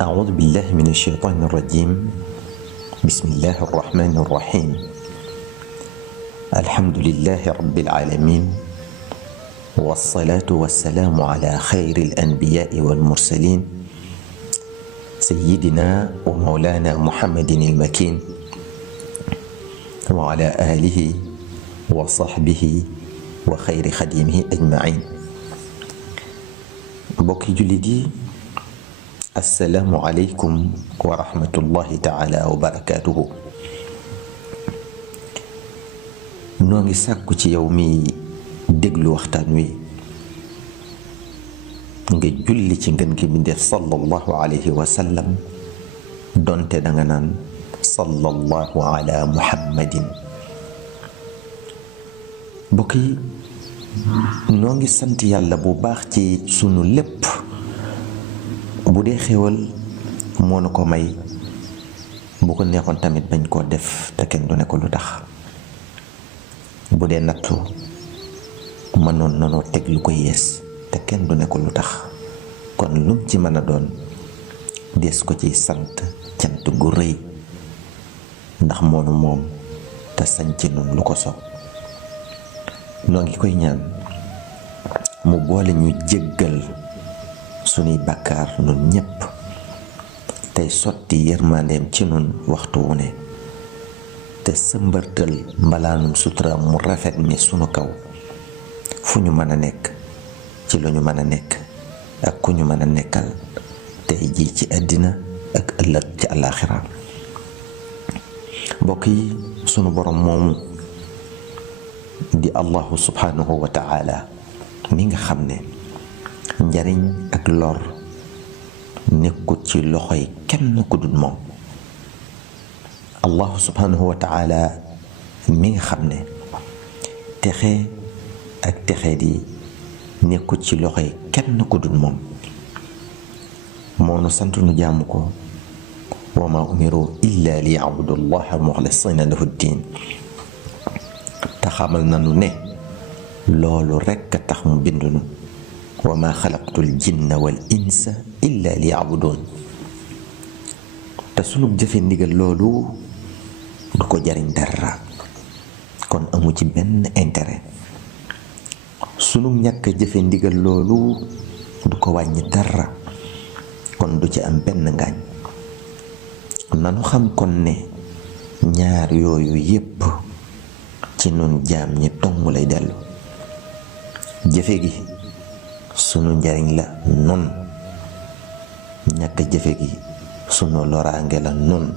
أعوذ بالله من الشيطان الرجيم. بسم الله الرحمن الرحيم. الحمد لله رب العالمين، والصلاة والسلام على خير الأنبياء والمرسلين، سيدنا ومولانا محمد المكين، وعلى آله وصحبه وخير خديمه أجمعين. mbokki jullit yi, assalaamu aleykum wa rahmatullahi taala wa barakaatuhu. noo ngi sàkku ci yow mi déglu waxtaan wi nga julli ci ngën gi bindeef sallallahu alayhi wa sallam, donte danga naan sallallahu ala muhammadin. mbokk yi, noo ngi sant yàlla bu baax ci sunu lépp. bu dee xéwal moo na ko may, bu ko neexoon tamit bañ koo def te kenn du ne ko lu tax. bu dee nattu mënoon nanoo teg lu ko yees te kenn du ne ko lu tax. kon lum ci mën a doon des ko ci sant cant gu rëy, ndax moonu moom te sañ ci nun lu ko soob. noo ngi koy ñaan mu boole ñu jéggal sunuy bàkkaar nun ñépp, tey sotti yërmandeem ci nun waxtu wu ne, te sëmbërtal mbalaanum sutura mu rafet mi sunu kaw fu ñu mën a nekk, ci lu ñu mën a nekk ak ku ñu mën a nekkal, tey jii ci àddina ak ëllëg ci àllaaxira. mbokk yi, sunu borom moomu di allahu subhanahu wa ta'ala mi nga xam ne njariñ ak lor nekkut ci loxoy kenn ku dul moom. allahu subhanahu wa ta'ala mi nga xam ne texe ak texe di nekkut ci loxoy kenn ku dul moom. moo nu sant nu jaamu ko, wa ma umiru illa li ya'budu allaha muxlisina lahu ddin. te xamal nanu ne loolu rekk a tax mu bindunu, wa ma xalaqtul jinna wal insa illa li ya'budun. te sunu jëfe ndigal loolu du ko jariñ dara, kon amu ci benn intérêt. sunu ñàkk jëfe ndigal loolu du ko wàññi dara, kon du ci am benn ngaañ. nanu xam kon ne ñaar yooyu yépp ci nun jaam ñi tong lay dellu. jëfe gi sunu njariñ la nun, ñàkk jëfe gi sunu loraange la nun.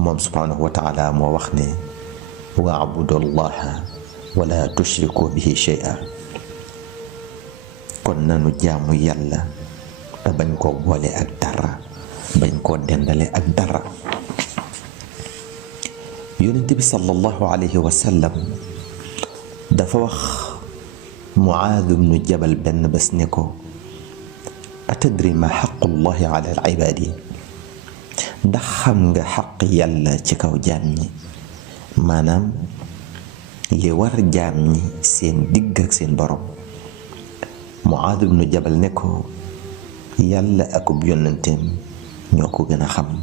moom subhanahu wa ta'ala moo wax ne wa'budu allaha wala tushriku bihi shay'a. kon nanu jaamu yàlla te bañ koo boole ak dara, bañ koo dendale ak dara. yonent bi sallallahu alayhi wa sallam dafa wax Muaad ibnu Jabal benn bés ne ko, atadri ma xaqullahi ala al-ibaadi. ndax xam nga xaq yàlla ci kaw jaam ñi, maanaam li war jaam ñi seen digg ak seen borom. Muaad ibnu Jabal ne ko, yàlla akub yonenteem ñoo ko gën a xam.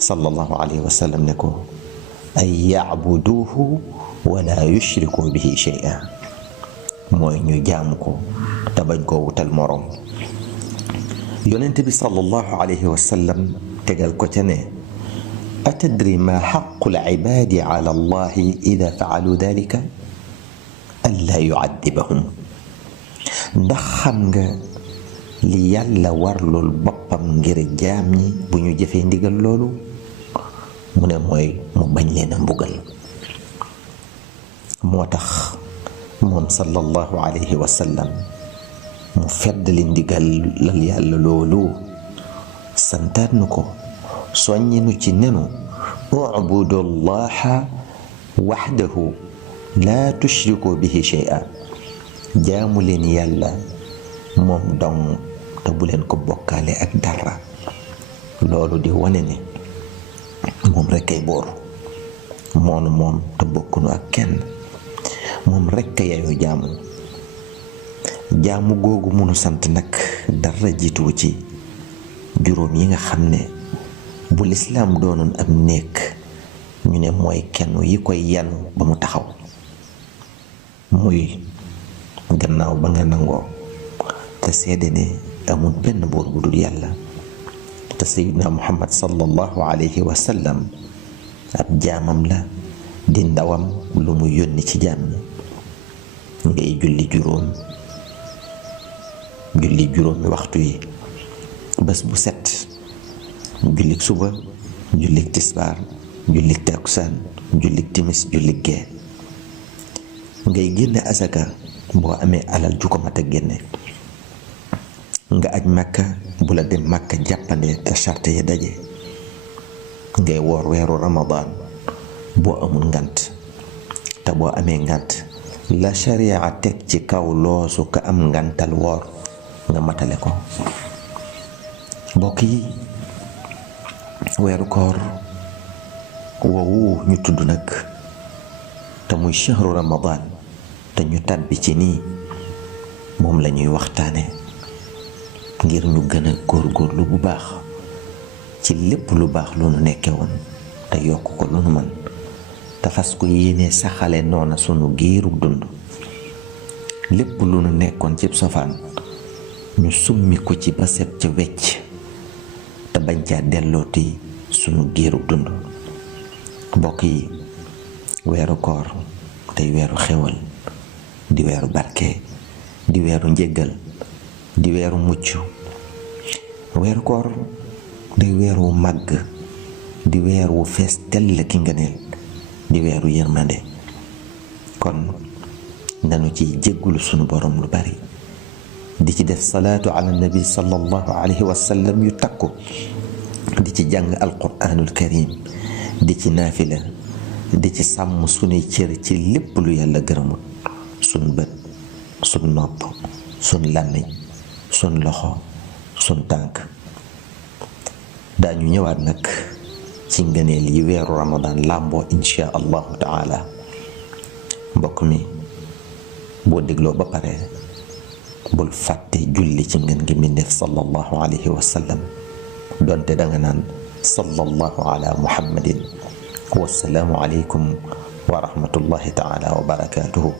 sallallahu alayhi wa sallam ne ko, ay ya'buduhu wala yushriku bihi shay'a. mooy ñu jaamu ko te bañ koo wutal moroom. yonent bi sallallahu alayhi wa sallam tegal ko ca ne, atadri ma xaqul ibaadi ala allahi ida faalu dalika an laa yu'addibahum. ndax xam nga li yàlla warlul boppam ngir jaam ñi bu ñu jëfee ndigal loolu? mu ne mooy mu bañ leen a mbugal. moo tax moom sallallahu alayhi wa sallam mu feddali ndigal lal yàlla loolu, santaat nu ko, soññi nu ci nenu u'budu llaha waxdahu laa tushriku bihi shay'a. jaamu leen yàlla moom dong te bu leen ko bokkaale ak dara. loolu di wane ne moom rekk ay buur, moonu moom te bokkunu ak kenn, moom rekk yayoo jaamu. jaamu googu munu sant nag dara jiituwu ci juróom yi nga xam ne bu lislaam doonoon ab néeg ñu ne mooy kenn yi koy yanu ba mu taxaw, muy gannaaw ba nga nangoo te seede ne amul benn buur bu dul yàlla te sayyidina Muhammad sallallahu alayhi wa sallam ab jaamam la di ndawam lu mu yónni ci jaam ñi, ngay julli juróomi waxtu yi bés bu set, jullik suba, jullik tisbaar, jullik takkusaan, jullik timis, jullik gee. ngay génne asaka boo amee alal ju ko mat a génne, nga aj Makka bu la dem Makka jàppande te charte yi daje, ngay woor weeru Ramadan boo amul ngant, te boo amee ngant la sharia teg ci kaw loosu ka am ngantal woor nga matale ko. mbokk yi, weeru koor woowu ñu tudd nag te muy shahru Ramadan te ñu tàbbi ci nii, moom la ñuy waxtaane ngir ñu gën a góorgóorlu bu baax ci lépp lu baax lu nu nekke woon te yokk ko lu nu mën, te fas ko yéene saxale noona sunu giirug dund. lépp lu nu nekkoon ci sofaan ñu summi ko ci ba set ca wecc te bañ caa dellooti sunu giirug dund. mbokk yi, weeru koor day weeru xewal, di weeru barke, di weeru njéggal, di weeru mucc. weeru koor day weeru màgg, di weeru fees tell ki ngëneel, di weeru yërmande. kon nanu ci jéggulu sunu borom lu bari, di ci def salaatu ala nabi sallallahu alayhi wa sallam yu takku, di ci jàng alquraanul karim, di ci naafila, di ci sàmm sunuy cër ci lépp lu yàlla gërëmul, sun bët, sun nopp, sun làmmiñ, sun loxo, sun tànk. daañu ñëwaat nag ci ngëneel yi weeru Ramadan làmboo insha allahu taala. mbokk mi, boo dégloo ba pare bul fàtte julli ci ngën gi mbindéef sallallahu alayhi wa sallam, donte danga naan sallallahu ala muhammadin. wassalaamu aleykum wa rahmatullahi taala wa barakatuhu.